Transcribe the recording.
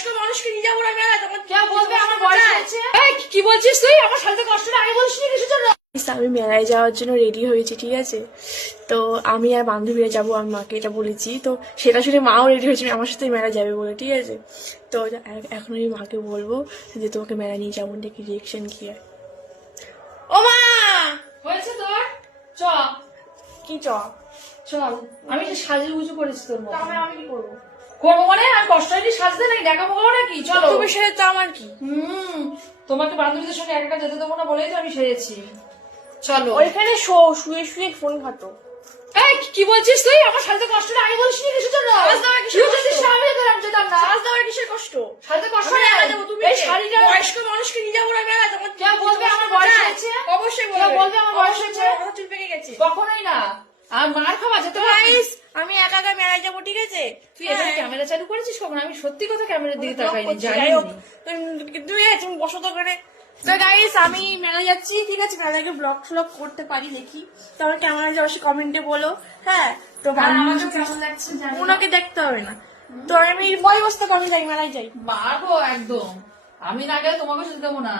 বয়স্ক মানুষকে নিয়ে যাবো না মেলা, তখন কে বলবে আমার বয়স হয়েছে? এই কি বলছিস তুই? আমার সাথে কষ্টটা আগে বলিসনি কিছুর জন্য? আমি মেলায় যাওয়ার জন্য রেডি হয়েছি, ঠিক আছে? তো আমি আর বান্ধবীরা যাবো, আমি মাকে এটা বলেছি। তো সেটা শুনে মাও রেডি হয়েছে আমার সাথে মেলায় যাবে বলে, ঠিক আছে? তো এখন আমি মাকে বলবো যে তোমাকে মেলা নিয়ে যাবো, দেখি রিয়েকশন কি হয়। ও মা, হয়েছে তোর? চ কি চল, আমি যে সাজে উজু করেছি তোর মতো। তাহলে আমি কি করবো? করবো মানে আমি কষ্ট হয়নি সাজতে, নাকি দেখাবো নাকি? চলো। তুমি সেটা তো আমার কি? তোমাকে বান্ধবীদের সঙ্গে একা যেতে দেবো না বলেই তো আমি সেরেছি। চলো। ওইখানে শুয়ে শুয়ে ফোন ঘাটো। এই কি বলছিস তুই? আমার সাথে কষ্টটা আগে বলিসনি কিছুর জন্য? সাজ দেওয়ার কিসের তুই কষ্ট? যদি সামনে যেতাম না। সাজ দেওয়ার কিসের কষ্ট? সাথে কষ্ট আমি নেই। মেলা যাবো, তুমি এই শাড়িটা বয়স্ক মানুষকে নিয়ে যাবো না মেলা, তখন কে বলবে আমার বয়স হয়েছে? অবশ্যই কে বলবে আমার বয়স অবশ্যই হয়েছে? কথা চুল পেকে গেছে। কখনোই না। আর মার খাওয়া যেতে পারিস। গাইস, আমি একা একা মেলায় যাবো, ঠিক আছে? তুই এখানে ক্যামেরা চালু করেছিস কখন? আমি সত্যি কথা ক্যামেরার দিকে তাকাইনি, যাই জানি হোক, তুমি বসো তো করে। তো গাইস, আমি মেলায় যাচ্ছি, ঠিক আছে? মেলায় ব্লগ ফ্লগ করতে পারি দেখি, তবে ক্যামেরা যাওয়ার কমেন্টে বলো, হ্যাঁ? তো আমাকে কেমন লাগছে জানি না। ওনাকে দেখতে হবে না। তো আমি বই বসতে আমি যাই, মেলায় যাই। মারবো একদম। আমি না গেলে তোমাকে যেতে দেবো না।